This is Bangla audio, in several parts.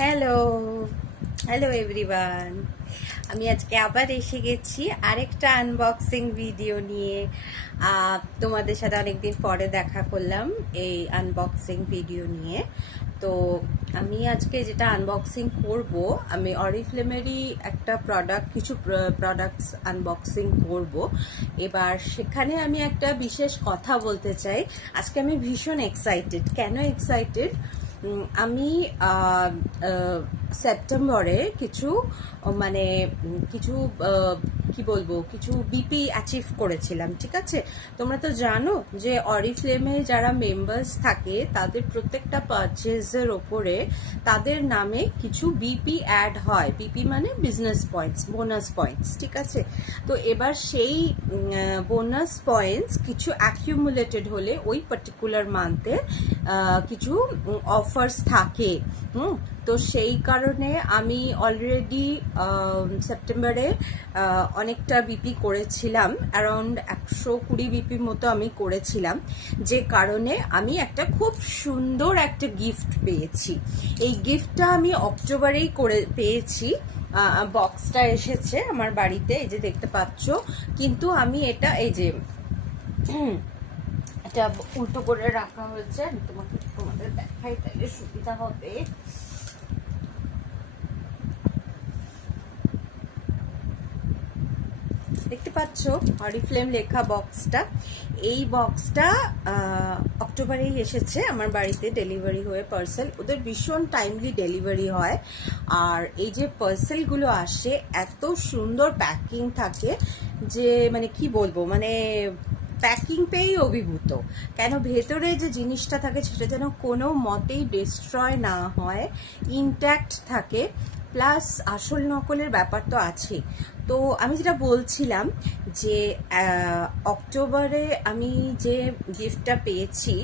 হ্যালো হ্যালো এভরিওয়ান, আমি আজকে আবার এসে গেছি আরেকটা আনবক্সিং ভিডিও নিয়ে। তোমাদের সাথে অনেকদিন পরে দেখা করলাম এই আনবক্সিং ভিডিও নিয়ে। তো আমি আজকে যেটা আনবক্সিং করব, আমি অরিফ্লেমেরই একটা কিছু প্রোডাক্টস আনবক্সিং করব। এবার সেখানে আমি একটা বিশেষ কথা বলতে চাই। আজকে আমি ভীষণ এক্সাইটেড। কেন এক্সাইটেড? আমি সেপ্টেম্বরে কিছু কি বলবো, কিছু বিপি অ্যাচিভ করেছিলাম। ঠিক আছে, তোমরা তো জানো যে অরিফ্লেমে যারা মেম্বার্স থাকে তাদের প্রত্যেকটা পারচেজের ওপরে তাদের নামে কিছু বিপি অ্যাড হয়। বিপি মানে বিজনেস পয়েন্টস, বোনাস পয়েন্টস। ঠিক আছে, তো এবার সেই বোনাস পয়েন্টস কিছু অ্যাকিউমুলেটেড হলে ওই পার্টিকুলার মান্থে কিছু অফার্স থাকে। তো সেই কারণে আমি অলরেডি সেপ্টেম্বরে অনেকটা বিপি করেছিলাম, অ্যারাউন্ড 120 বিপির মতো আমি করেছিলাম, যে কারণে আমি একটা খুব সুন্দর একটা গিফট পেয়েছি। এই গিফটটা আমি অক্টোবরেই পেয়েছি। বক্সটা এসেছে আমার বাড়িতে, এই যে দেখতে পাচ্ছ। কিন্তু আমি এটা এই যে এটা উল্টো করে রাখা হয়েছে, আমি তোমাদের দেখাই তাহলে সুবিধা হবে। দেখতে পাচ্ছ অরিফ্লেম লেখা বক্সটা। এই বক্সটা অক্টোবরেই এসেছে আমার বাড়িতে ডেলিভারি হয়ে। পার্সেল ওদের ভীষণ টাইমলি ডেলিভারি হয়। আর এই যে পার্সেলগুলো আসে এত সুন্দর প্যাকিং থাকে যে মানে কি বলবো, মানে প্যাকিং পেয়েই অভিভূত। কেন ভেতরে যে জিনিসটা থাকে সেটা যেন কোনো মতেই ডিস্ট্রয় না হয়, ইনট্যাক্ট থাকে। প্লাস আসল নকলের ব্যাপার তো আছে। তো আমি যেটা বলছিলাম যে অক্টোবরে আমি যে গিফটটা পেয়েছি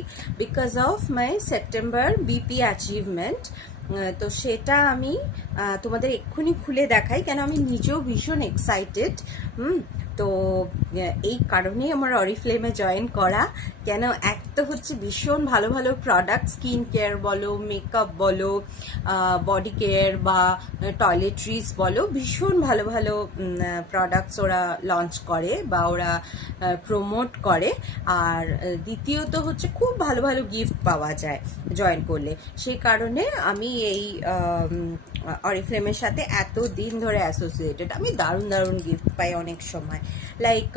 because of my September BP achievement, তো সেটা আমি তোমাদের এক্ষুনি খুলে দেখাই, কেন আমি নিজেও ভীষণ এক্সাইটেড। তো এই কারণেই আমার অরিফ্লেমে জয়েন করা। কেন এক তো হচ্ছে ভীষণ ভালো ভালো প্রোডাক্ট, স্কিন কেয়ার বলো, মেকআপ বলো, বডি কেয়ার বা টয়লেট্রিজ বলো, ভীষণ ভালো ভালো প্রোডাক্টস ওরা লঞ্চ করে বা ওরা প্রমোট করে। আর দ্বিতীয়ত হচ্ছে খুব ভালো ভালো গিফট পাওয়া যায় জয়েন করলে। সেই কারণে আমি এই অরিফ্লেমের সাথে এত দিন ধরে অ্যাসোসিয়েটেড। আমি দারুণ দারুণ গিফট পাই অনেক সময়, লাইক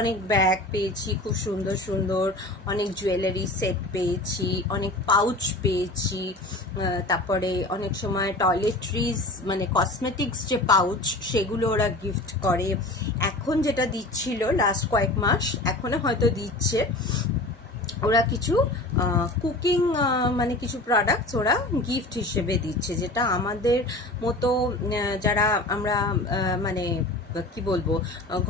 অনেক ব্যাগ পেয়েছি খুব সুন্দর সুন্দর, অনেক জুয়েলারি সেট পেয়েছি, অনেক পাউচ পেয়েছি, তারপরে অনেক সময় টয়লেট্রিজ মানে কসমেটিক্স যে পাউচ সেগুলো ওরা গিফট করে। এখন যেটা দিচ্ছিল লাস্ট কয়েক মাস, এখনো হয়তো দিচ্ছে, ওরা কিছু কুকিং মানে কিছু প্রোডাক্টস ওরা গিফট হিসেবে দিচ্ছে, যেটা আমাদের মতো যারা আমরা মানে কি বলবো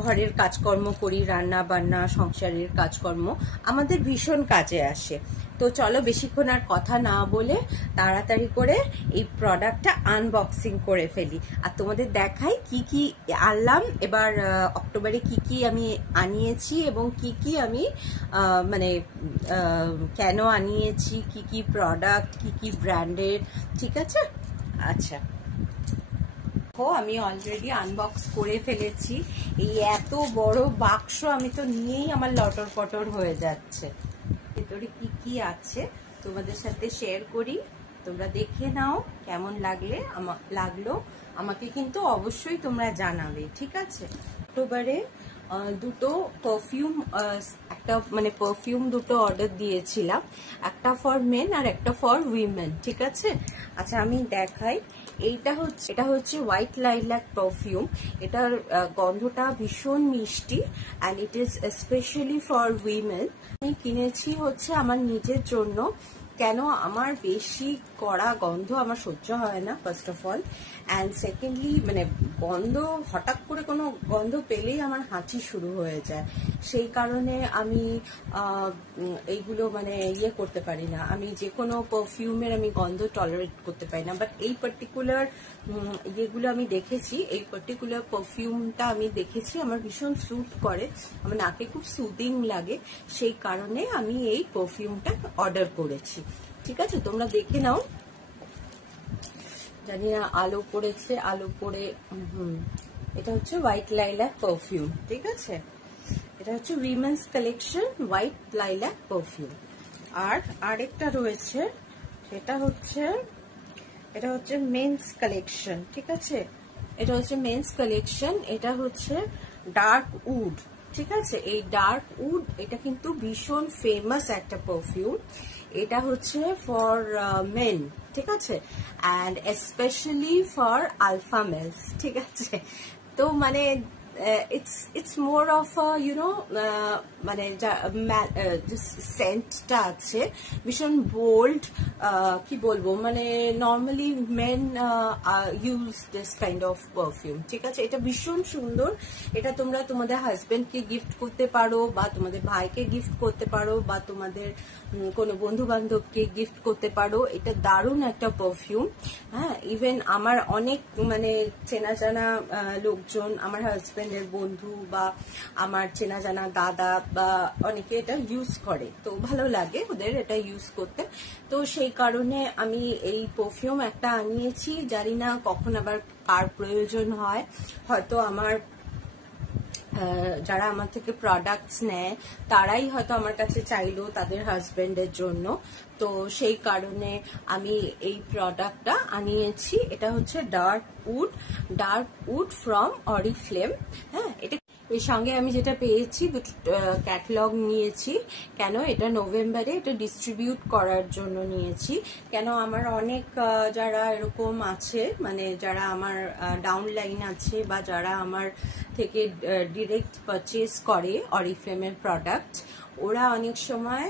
ঘরের কাজকর্ম করি, রান্না বান্না সংসারের কাজকর্ম আমাদের ভীষণ কাজে আসে। তো চলো বেশিক্ষণ আর কথা না বলে তাড়াতাড়ি করে এই প্রোডাক্টটা আনবক্সিং করে ফেলি আর তোমাদের দেখাই কি কি আনলাম এবার অক্টোবরে, কি কি আমি আনিয়েছি এবং কি কি আমি মানে কেন আনিয়েছি, কি কি প্রোডাক্ট, কি কি ব্র্যান্ডের। ঠিক আছে, আচ্ছা আমি অলরেডি আনবক্স করে ফেলেছি। এই এত বড় বাক্স আমি তো নিয়েই আমার লটর পটর হয়ে যাচ্ছে। ভেতরে কি কি আছে তোমাদের সাথে শেয়ার করি, তোমরা দেখে নাও। কেমন লাগলো আমাকে কিন্তু অবশ্যই তোমরা জানাবে। ঠিক আছে, অক্টোবরে দুটো পারফিউম, একটা মানে পারফিউম দুটো অর্ডার দিয়েছিলাম, একটা ফর মেন আর একটা ফর উইমেন। ঠিক আছে, আচ্ছা আমি দেখাই। এটা হচ্ছে হোয়াইট লাইলাক পারফিউম। এটার গন্ধটা ভীষণ মিষ্টি and it is specially for women. আমি কিনেছি হচ্ছে আমার নিজের জন্য, কেন আমার বেশি কড়া গন্ধ আমার সহ্য হয় না first of all, and secondly মানে গন্ধ হঠাৎ করে কোনো গন্ধ পেলেই আমার হাঁচি শুরু হয়ে যায়। সেই কারণে আমি এইগুলো মানে ইয়ে করতে পারি না, আমি যে কোনো পারফিউমের আমি গন্ধ টলারেট করতে পারি না। বাট এই পার্টিকুলার ইয়েগুলো আমি দেখেছি, এই পার্টিকুলার পারফিউমটা আমি দেখেছি আমার ভীষণ স্যুট করে, আমার নাকে খুব সুদিং লাগে, সেই কারণে আমি এই পারফিউমটা অর্ডার করেছি। ঠিক আছে, তোমরা দেখে নাও। জানি না আলো পড়েছে, আলো পড়ে, এটা হচ্ছে হোয়াইট লাইল্যাক পারফিউম, ঠিক আছে? এটা হচ্ছে women's collection white lilac perfume. আর আরেকটা রয়েছে, সেটা হচ্ছে, এটা হচ্ছে মেন্স কালেকশন, ঠিক আছে? এটা হচ্ছে মেন্স কালেকশন, এটা হচ্ছে ডার্ক উড, ঠিক আছে? এই ডার্ক উড এটা কিন্তু ভীষণ ফেমাস একটা পারফিউম। এটা হচ্ছে ফর মেন, ঠিক আছে? অ্যান্ড স্পেশালি ফর আলফা মেলস, ঠিক আছে? তো মানে it's more of a মানে সেন্টটা আছে ভীষণ বোল্ড, কি বলবো, মানে normally men use this kind of perfume, ঠিক আছে? এটা ভীষণ সুন্দর। এটা তোমরা তোমাদের হাজবেন্ডকে গিফট করতে পারো, বা তোমাদের ভাইকে গিফট করতে পারো, বা তোমাদের কোনো বন্ধু বান্ধবকে গিফট করতে পারো। এটা দারুণ একটা পারফিউম। হ্যাঁ, ইভেন আমার অনেক মানে চেনা জানা লোকজন, আমার হাজবেন্ডের বন্ধু বা আমার চেনা জানা দাদা বা অনেকে এটা ইউজ করে, তো ভালো লাগে ওদের এটা ইউজ করতে। তো সেই কারণে আমি এই পারফিউম একটা আনিয়েছি। জানি না কখন আবার কার প্রয়োজন হয়, হয়তো আমার যারা আমার থেকে প্রোডাক্টস নেয় তারাই হয়তো আমার কাছে চাইলো তাদের হাজবেন্ডের জন্য, তো সেই কারণে আমি এই প্রোডাক্টটা আনিয়েছি। এটা হচ্ছে ডার্ক উড ফ্রম অরিফ্লেম। হ্যাঁ, এটা এর সঙ্গে আমি যেটা পেয়েছি দুটো ক্যাটালগ নিয়েছি। কেন? এটা নভেম্বরে এটা ডিস্ট্রিবিউট করার জন্য নিয়েছি। কেন? আমার অনেক যারা এরকম আছে, মানে যারা আমার ডাউনলাইন আছে বা যারা আমার থেকে ডিরেক্ট পারচেজ করে অরিফ্লেমের প্রোডাক্ট, ওরা অনেক সময়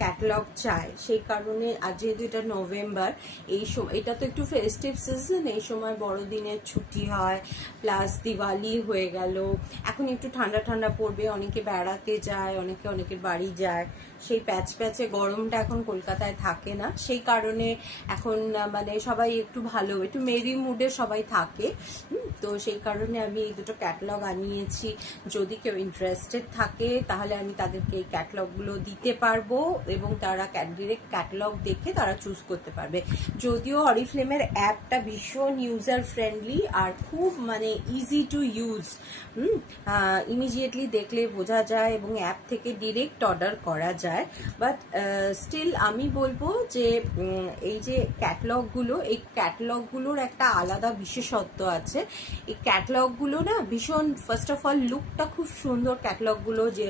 ক্যাটালগ চায়। সেই কারণে আজ যেহেতু এটা নভেম্বর, এই সময় এটা তো একটু ফেস্টিভ সিজন, এই সময় বড়দিনের ছুটি হয়, প্লাস দিওয়ালি হয়ে গেল, এখন একটু ঠান্ডা ঠান্ডা পড়বে, অনেকে বেড়াতে যায়, অনেকের বাড়ি যায়, সেই প্যাচে গরমটা এখন কলকাতায় থাকে না। সেই কারণে এখন মানে সবাই একটু ভালো, একটু মেরি মুডে সবাই থাকে। তো সেই কারণে আমি এই দুটো ক্যাটালগ আনিয়েছি। যদি কেউ ইন্টারেস্টেড থাকে তাহলে আমি তাদেরকে এই ক্যাটালগুলো দিতে পারবো, এবং তারা ডিরেক্ট ক্যাটালগ দেখে তারা চুজ করতে পারবে। যদিও অরিফ্লেমের অ্যাপটা ভীষণ ইউজার ফ্রেন্ডলি আর খুব মানে ইজি টু ইউজ, ইমিডিয়েটলি দেখলে বোঝা যায় এবং অ্যাপ থেকে ডিরেক্ট অর্ডার করা যায়। বাট স্টিল আমি বলবো যে এই যে ক্যাটালগুলো, এই ক্যাটালগুলোর একটা আলাদা বিশেষত্ব আছে। এই ক্যাটালগুলো না ভীষণ, ফার্স্ট অফ অল লুকটা খুব সুন্দর ক্যাটালগুলো, যে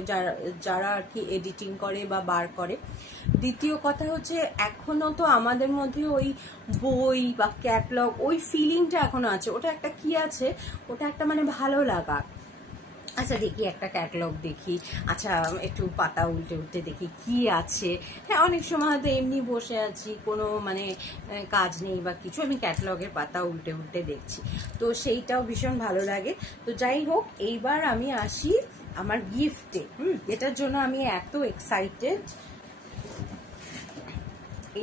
যারা আর কি এডিটিং করে বা বার করে। দ্বিতীয় কথা হচ্ছে এখনো তো আমাদের মধ্যে ওই বই বা ক্যাটালগ ওই ফিলিংটা এখনো আছে। ওটা একটা কি আছে, ওটা একটা মানে ভালো লাগা। আচ্ছা দেখি একটা ক্যাটালগ দেখি, আচ্ছা একটু পাতা উল্টে দেখি কি আছে। হ্যাঁ, অনেক সময় হয়তো এমনি বসে আছি, কোনো মানে কাজ নেই বা কিছু, আমি ক্যাটালগের পাতা উল্টে দেখছি, তো সেইটাও ভীষণ ভালো লাগে। তো যাই হোক, এইবার আমি আসি আমার গিফটে, এটার জন্য আমি এত এক্সাইটেড।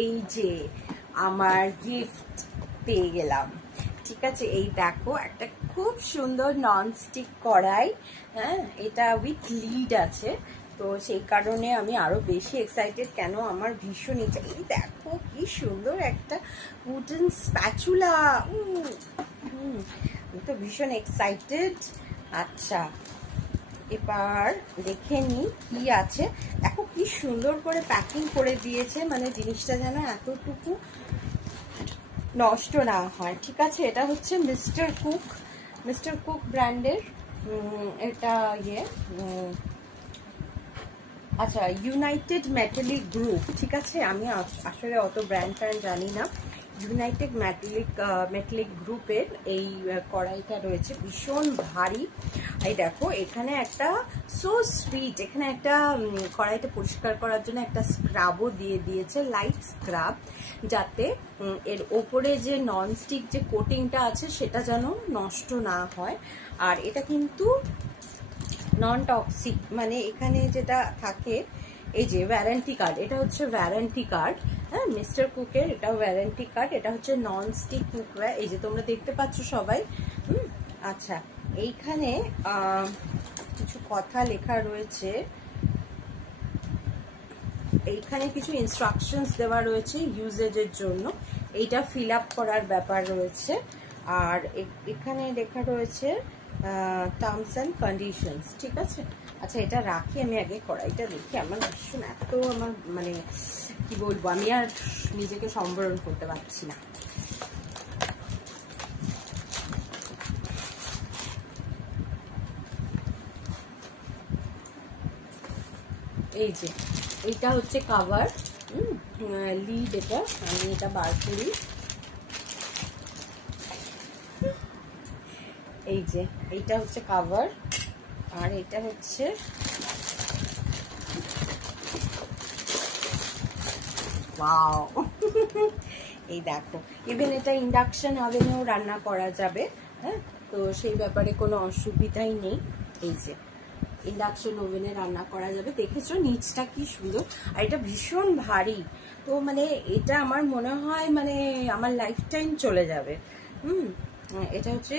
এই যে আমার গিফট পেয়ে গেলাম, ঠিক আছে? এই দেখো, একটা খুব সুন্দর ননস্টিক কড়াই। হ্যাঁ, এটা উইথ লিড আছে, তো সেই কারণে আমি আরো বেশি এক্সাইটেড। কেন? আমার ভীষণ ইচ্ছা। এই দেখো কি সুন্দর একটা উডেন স্প্যাচুলা, আমি তো ভীষণ এক্সাইটেড। আচ্ছা, এবার দেখে নি কি আছে। দেখো কি সুন্দর করে প্যাকিং করে দিয়েছে, মানে জিনিসটা যেন এতটুকু নষ্ট না হয়, ঠিক আছে? এটা হচ্ছে মিস্টার কুক ব্র্যান্ডের এটা আচ্ছা, ইউনাইটেড মেটালিক গ্রুপ, ঠিক আছে? আমি আসলে অত ব্র্যান্ড জানি না। ইউনাইটেড মেটালিক গ্রুপের এই কড়াইটা রয়েছে, ভীষণ ভারী। এই দেখো, এখানে একটা সো সুইট, এখানে একটা কড়াইটা পরিষ্কার করার জন্য একটা স্ক্রাবও দিয়ে দিয়েছে, লাইট স্ক্রাব, যাতে এর ওপরে যে ননস্টিক যে কোটিংটা আছে সেটা যেন নষ্ট না হয়। আর এটা কিন্তু নন টক্সিক, মানে এখানে যেটা থাকে এই যে ওয়ারেন্টি কার্ড, এটা হচ্ছে ওয়ারেন্টি কার্ড। হ্যাঁ, মিস্টার কুকের এটা ওয়ারেন্টি কার্ড। এটা হচ্ছে নন স্টিক কুকওয়্যার, এই যে তোমরা দেখতে পাচ্ছ সবাই। আচ্ছা, এইখানে কিছু কথা লেখা রয়েছে, এইখানে কিছু ইনস্ট্রাকশনস দেওয়া রয়েছে ইউজেজের জন্য। এইটা ফিল আপ করার ব্যাপার রয়েছে। আর এখানে লেখা রয়েছে টার্মস অ্যান্ড কন্ডিশনস, ঠিক আছে। আচ্ছা এটা রাখি, আমি আগে কড়াইটা দেখি। আমার ভীষণ এত আমার মানে কি বলবো, আমি আর নিজেকে সম্বরণ করতে পারছি না। এই যে এইটা হচ্ছে কাভার, লিড, এটা আমি এটা বার করি। এই যে এইটা হচ্ছে কাভার, আর এটা হচ্ছে ওয়াও এই দেখো, ইভেন এটা ইন্ডাকশন ওভেনেও রান্না করা যাবে, হ্যাঁ, তো সেই ব্যাপারে কোনো অসুবিধাই নেই। এই যে ইন্ডাকশন ওভেনে রান্না করা যাবে, দেখেছো নিচটা কি সুন্দর, আর এটা ভীষণ ভারী, তো মানে এটা আমার মনে হয় মানে আমার লাইফ টাইম চলে যাবে। এটা হচ্ছে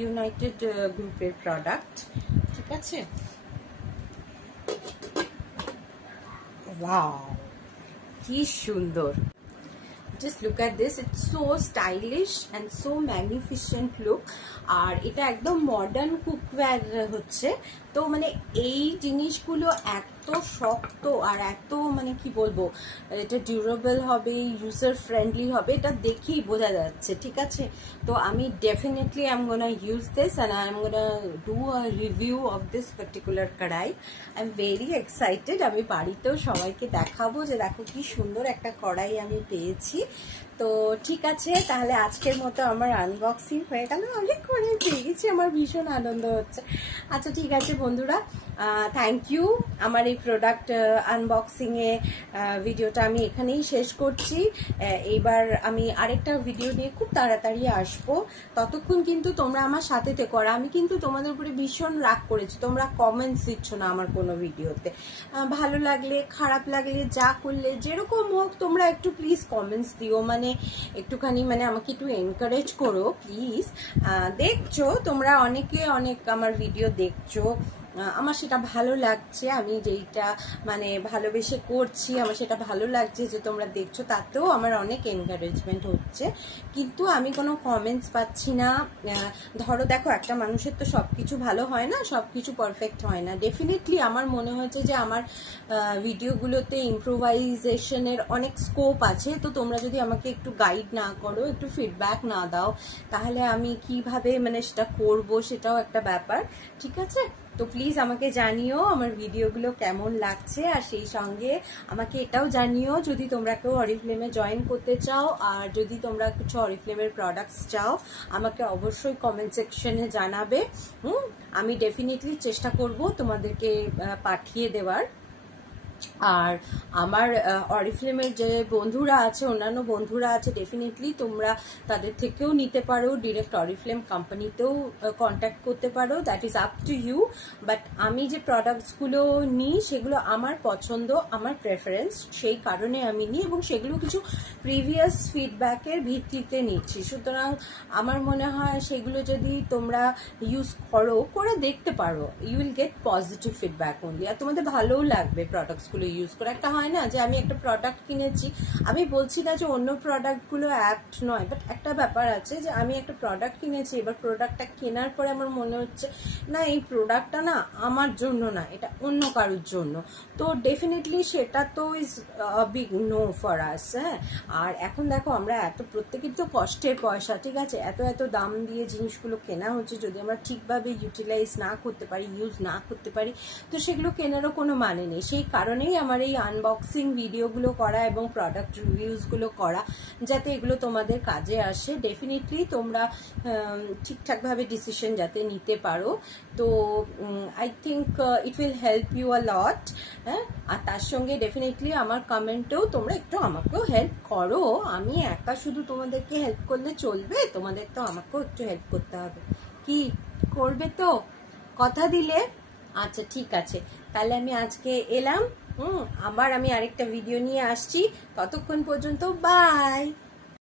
ইউনাইটেড গ্রুপের প্রোডাক্ট, ঠিক আছে। ওয়াও কি সুন্দর, just look at this, it's so stylish and so magnificent look। আর এটা একদম মডার্ন কুকওয়্যার হচ্ছে, তো মানে এই জিনিসগুলো এত শক্ত আর এত মানে কি বলবো, এটা ডিউরেবল হবে, ইউজার ফ্রেন্ডলি হবে, এটা দেখেই বোঝা যাচ্ছে, ঠিক আছে। তো আমি definitely I am gonna use this and I am gonna do a review of this particular কড়াই। আই এম ভেরি এক্সাইটেড, আমি বাড়িতেও সবাইকে দেখাবো যে দেখো কি সুন্দর একটা কড়াই আমি পেয়েছি। তো ঠিক আছে, তাহলে আজকের মতো আমার আনবক্সিং হয়ে গেল, আমি করে পেয়ে গেছি, আমার ভীষণ আনন্দ হচ্ছে। আচ্ছা ঠিক আছে বন্ধুরা, থ্যাংক ইউ। আমার এই প্রোডাক্ট আনবক্সিংয়ে ভিডিওটা আমি এখানেই শেষ করছি। এইবার আমি আরেকটা ভিডিও নিয়ে খুব তাড়াতাড়ি আসবো, ততক্ষণ কিন্তু তোমরা আমার সাথে থেকো। আর আমি কিন্তু তোমাদের উপরে ভীষণ রাগ করেছি, তোমরা কমেন্টস দিচ্ছ না আমার কোনো ভিডিওতে। ভালো লাগলে খারাপ লাগলে যা করলে যেরকম হোক তোমরা একটু প্লিজ কমেন্টস দিও, মানে একটুখানি মানে আমাকে একটু এনকারেজ করো প্লিজ। দেখছো তোমরা অনেকে অনেক আমার ভিডিও দেখছো, আমার সেটা ভালো লাগছে, আমি যেইটা মানে ভালোবেসে করছি আমার সেটা ভালো লাগছে যে তোমরা দেখছো, তাতেও আমার অনেক এনকারেজমেন্ট হচ্ছে। কিন্তু আমি কোনো কমেন্টস পাচ্ছি না। ধরো দেখো, একটা মানুষের তো সবকিছু ভালো হয় না, সবকিছু পারফেক্ট হয় না। ডেফিনেটলি আমার মনে হয়েছে যে আমার ভিডিওগুলোতে ইম্প্রোভাইজেশনের অনেক স্কোপ আছে, তো তোমরা যদি আমাকে একটু গাইড না করো, একটু ফিডব্যাক না দাও, তাহলে আমি কিভাবে মানে সেটা করব সেটাও একটা ব্যাপার, ঠিক আছে। তো প্লিজ আমাকে জানিও আমার ভিডিওগুলো কেমন লাগছে, আর সেই সঙ্গে আমাকে এটাও জানিও যদি তোমরা কেউ অরিফ্লেমে জয়েন করতে চাও, আর যদি তোমরা কিছু অরিফ্লেমের প্রোডাক্টস চাও আমাকে অবশ্যই কমেন্ট সেকশনে জানাবে। আমি ডেফিনেটলি চেষ্টা করব তোমাদেরকে পাঠিয়ে দেওয়ার। আর আমার অরিফ্লেমের যে বন্ধুরা আছে, অন্যান্য বন্ধুরা আছে, ডেফিনেটলি তোমরা তাদের থেকেও নিতে পারো, ডিরেক্ট অরিফ্লেম কোম্পানিতেও কন্ট্যাক্ট করতে পারো, that is up to you. But আমি যে প্রোডাক্টসগুলো নিই সেগুলো আমার পছন্দ, আমার প্রেফারেন্স, সেই কারণে আমি নিই, এবং সেগুলো কিছু প্রিভিয়াস ফিডব্যাকের ভিত্তিতে নিচ্ছি। সুতরাং আমার মনে হয় সেগুলো যদি তোমরা ইউজ করে দেখতে পারো, you will get positive feedback only, আর তোমাদের ভালোও লাগবে প্রোডাক্টসগুলো ইউজ করে। একটা হয় না যে আমি একটা প্রোডাক্ট কিনেছি, আমি বলছি না যে অন্য প্রোডাক্টগুলো অ্যাপ্ট নয়, বাট একটা ব্যাপার আছে যে আমি একটা প্রোডাক্ট কিনেছি, এবার প্রোডাক্টটা কেনার পরে আমার মনে হচ্ছে না এই প্রোডাক্টটা না আমার জন্য না, এটা অন্য কারোর জন্য, তো ডেফিনেটলি সেটা তো is big no for us. হ্যাঁ, আর এখন দেখো আমরা এত প্রত্যেকের তো কষ্টের পয়সা, ঠিক আছে, এত এত দাম দিয়ে জিনিসগুলো কেনা হচ্ছে, যদি আমরা ঠিকভাবে ইউটিলাইজ না করতে পারি, ইউজ না করতে পারি, তো সেগুলো কেনারও কোনো মানে নেই। সেই কারণেই আমার এই আনবক্সিং ভিডিওগুলো করা এবং প্রোডাক্ট রিভিউজগুলো করা, যাতে এগুলো তোমাদের কাজে আসে, ডেফিনেটলি তোমরা ঠিকঠাকভাবে ডিসিশন যাতে নিতে পারো। তো I think it will help you a lot. হ্যাঁ, আর তার সঙ্গে ডেফিনেটলি আমার কমেন্টেও তোমরা একটু আমাকেও হেল্প করো, আমি একা শুধু তোমাদেরকে হেল্প করলে চলবে, তোমাদের তো আমাকেও একটু হেল্প করতে হবে। কি করবে তো? কথা দিলে? আচ্ছা ঠিক আছে, তাহলে আমি আজকে এলাম। আবার আমি আরেকটা ভিডিও নিয়ে আসছি, ততক্ষণ পর্যন্ত বাই।